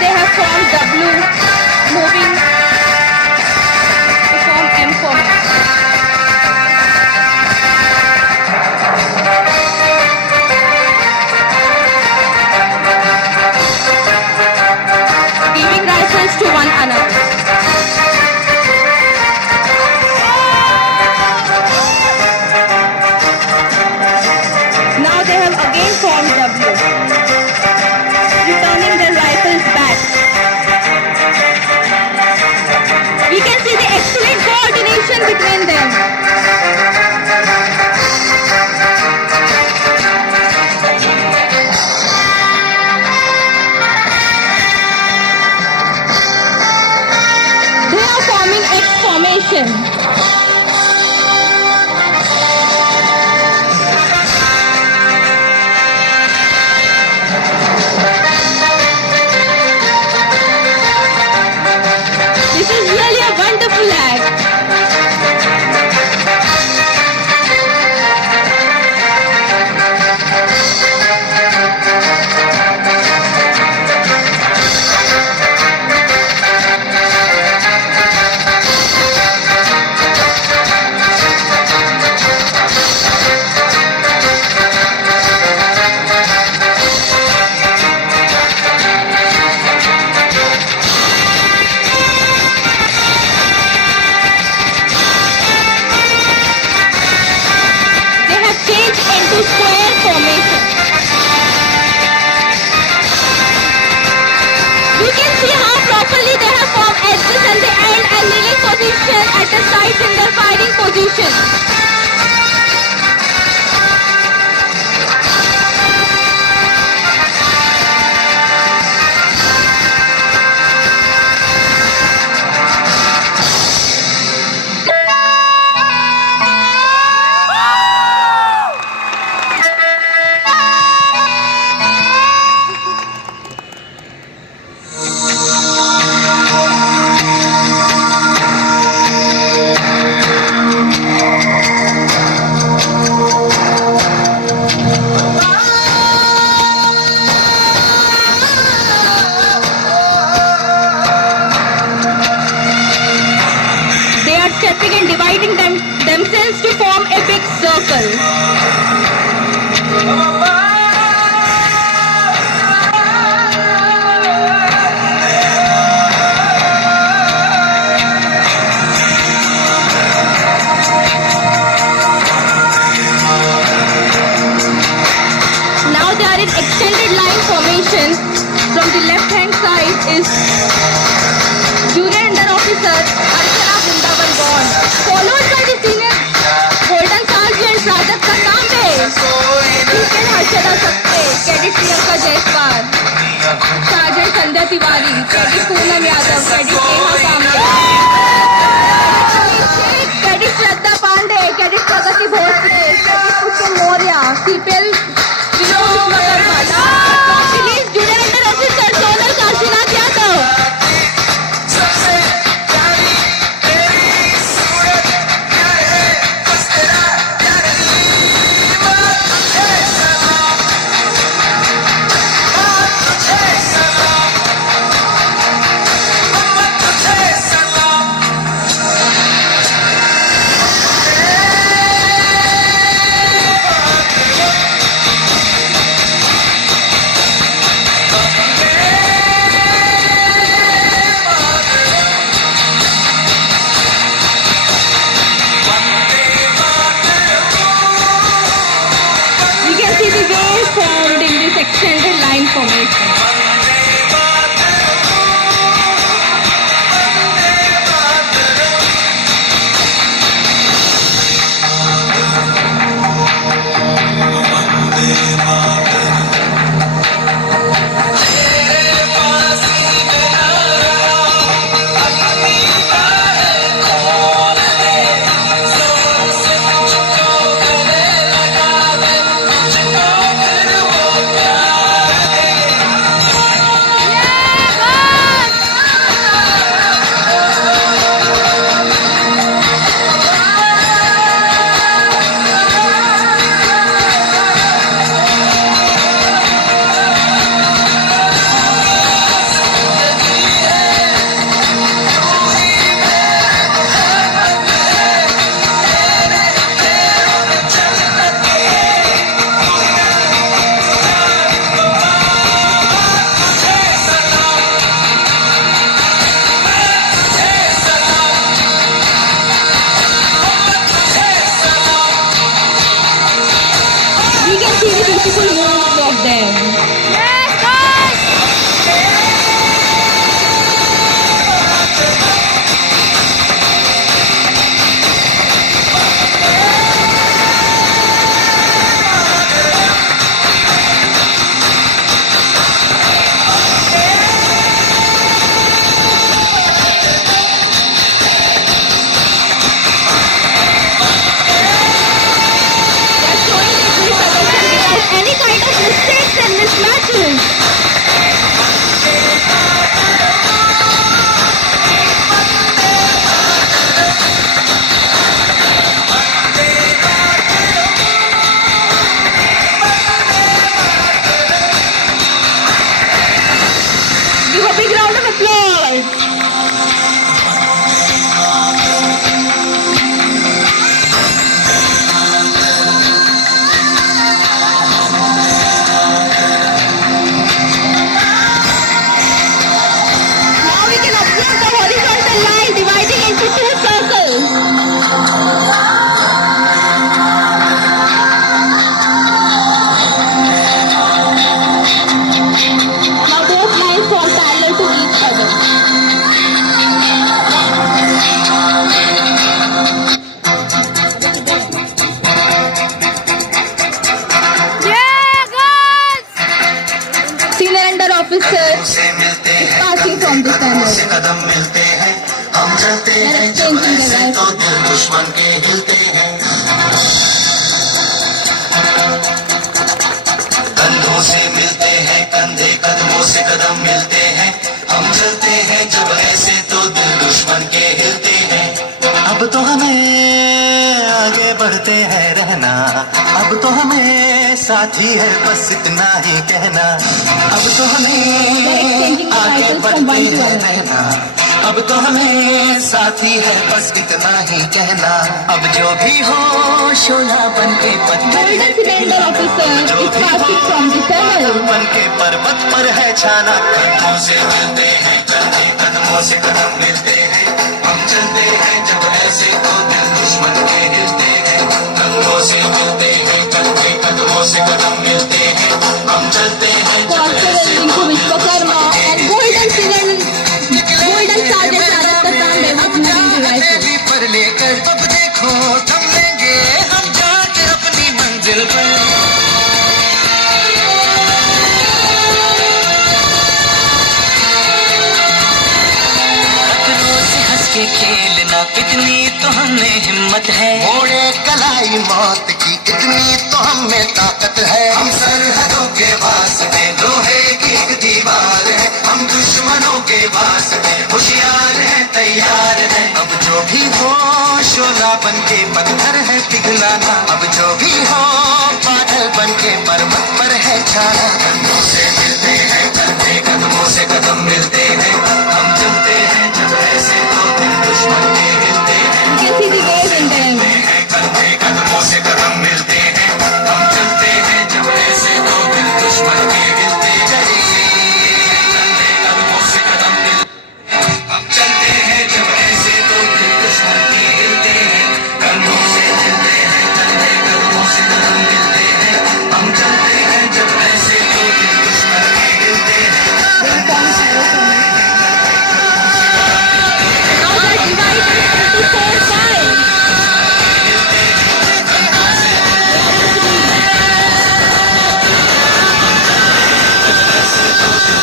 they have formed W, moving to form M formation. Giving rifles to one another. Now they have again formed W, returning their rifles back. We can see the excellent coordination between them. They are forming X formation. This is really a wonderful act. They have changed into square formation. We can see how properly they have formed edges at the end and kneeling position at the sides in their fighting position. They are stepping and dividing themselves to form a big circle. Now they are in extended line formation. From the left hand side is Junior Under Officer Archana Vrindavan Bond, followed by the Senior Golden Sergeant Rajat Kanambe, Chief Harshada Sakte, Cadet Priyanka Jaiswal, Sergeant Sandhya Tiwari, Cadet Poonam Yadav, Cadet Neha Kamble, Cadet Shraddha Pandey, Cadet Pragati Bhosle, Cadet Pushpin Maurya, CPL Vinod Vikarma, last but not least Junior Under Officer Sonal Kashinath Yadav. officer is passing from the tunnel. कदम मिलते हैं हम चलते They're हैं जब exchanging ऐसे their तो rifles. दिल दुश्मन के हिलते हैं कंधों से मिलते हैं कंधे कदमों से कदम मिलते हैं हम चलते हैं जब ऐसे तो दिल दुश्मन के हिलते हैं अब तो हमें आगे बढ़ते हैं रहना अब तो हमें साथी है बस इतना ही कहना अब तो हमें आगे बढ़ते हैं रहना अब तो हमें साथी है बस इतना ही कहना अब जो भी हो शोला बन के पत्थर Golden cylinder officer is passing from the tunnel. बन के पर्वत पर है छाना कंधों से मिलते हैं कंधे कदमों से कदम मिलते हैं हम चलते हैं जब ऐसे तो दिल दुश्मन के हिलते हैं कंधों से मिलते हैं कंधे कदमों से कदम मिलते हैं हम चलते हैं जब Corporal ऐसे Rinku Vishwakarma and Golden Sergeant Sarat Kasam with moving rifle. पर लेकर अब देखो थम लेंगे हम जाके अपनी मंजिल पर के खेलना कितनी तो हमें हिम्मत है मोड़े कलाई मौत की कितनी तो हमें ताकत है हम सरहदों के वास्ते लोहे की एक दीवार है हम दुश्मनों के वास्ते होशियार हैं तैयार हैं अब जो भी हो शोला बन के पत्थर है पिघलाना अब जो भी हो बादल बन के पर्वत पर है छाना कंधों से मिलते हैं कंधे कदमों से